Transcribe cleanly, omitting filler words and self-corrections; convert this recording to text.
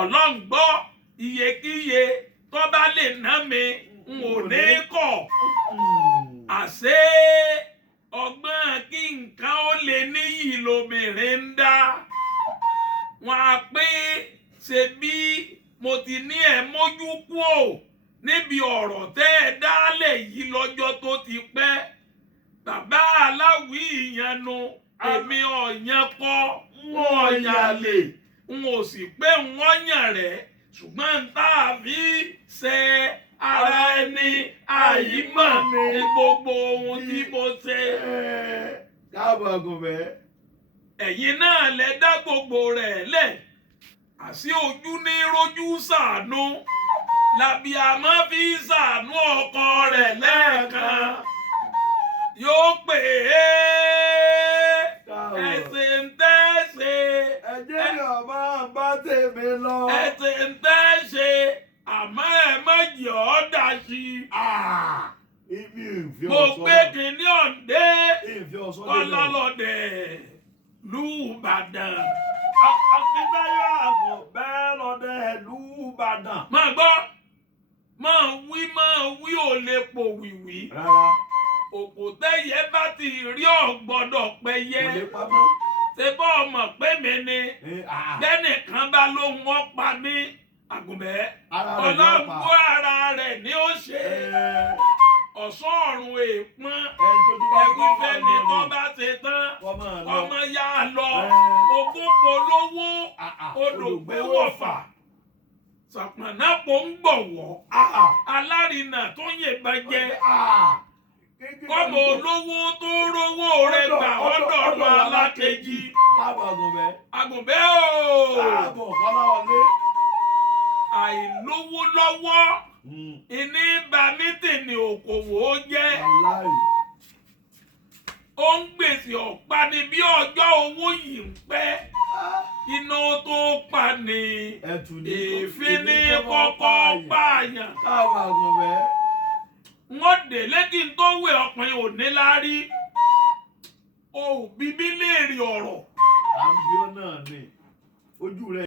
Ọlọ́run gbọ́ iyekíye tó bá lè ná mi n ò ní kọ̀. Àṣé ọgbọ́n kí nǹkan ó lè níyì lobìnrin ń dá. Wọ́n á pé ṣe bí mo ti ní ẹ mójú kúò níbi ọ̀rọ̀ tẹ́ ẹ dálẹ̀ yìí lọ́jọ́ tó ti pẹ́. Bàbá aláwí ìyanu èmi ọ̀yàn kọ́ ọ̀yàn lè n ò sì pé wọ́n yàn rẹ̀ ṣùgbọ́n tá a fi ṣe ara ẹni àyímọ̀ ní gbogbo ohun tí mo ṣe. Káàbọ̀ Àgùnbẹ́. Ẹ̀yin náà lẹ dá gbogbo rẹ̀ lẹ̀. Àṣé ojú ní rojú ṣàánú làbíàmọ́ fi ṣàánú ọkọ rẹ̀ lẹ́ẹ̀kan. Yóò pè é ẹsẹ̀ ń tẹ́sẹ̀. Ẹ̀jẹ̀ ni ọmọ bá tèmi lọ. Ẹsẹ̀ ń tẹ́sẹ̀ àmọ́ ẹ má jẹ́ ọ́ dà sí i. Mo gbé kìíní ọ̀dẹ́ Kọ́lálọ́dẹ̀ l'Íbàdàn. Akíndayọ̀ Àgùnbẹ́ lọ́dẹ l'Íbàdàn. Máa gbọ́, máa wí ò lè pò wìwì. Rárá. Òkò tẹ́yẹ bá ti rí ọ̀gbọ́dọ̀ pẹ́yẹ. Kò lè pamọ́. Ṣé bọ́ ọmọ pé mi ni? Bẹ́nìkan bá lóhun wọn pa ní Àgùnbẹ́. Ọlọ́gbọ́ ara rẹ̀ ni ó ṣe. Ọ̀ṣọ́ ọ̀run èèpọ́n. Ẹ̀wífẹ́ ni tó bá ṣe tán. Ọmọ yá lọ. Ogún polówó. Odò gbé wọ̀fà. Sàpànà pò ń gbọ̀wọ́. Alárinà tó yìnbọn jẹ. Kọ́mọ olówó tó rówó rẹ̀ gbà ọ̀dọ̀ọ̀dọ̀ alákejì. Káàbọ̀ Àgùnbẹ́. Àgùnbẹ́ ooo. Káàbọ̀ Kọ́láwọlé. Àìlówó lọ́wọ́ ìní bá mítìnì òkòwò jẹ́. Ó ń gbèsè ọ̀pá ni bí ọjọ́ owó yìí ń pẹ́. Iná tó pa ni èéfín ní kọ́kọ́ pààyàn. Káàbọ̀ Àgùnbẹ́. Wọ́n dé lẹ́kì tó wẹ̀ ọkùnrin ò ní lárí. O ò bíbí léèrè ọ̀rọ̀. À ń bí ọ náà ni ojú rẹ̀.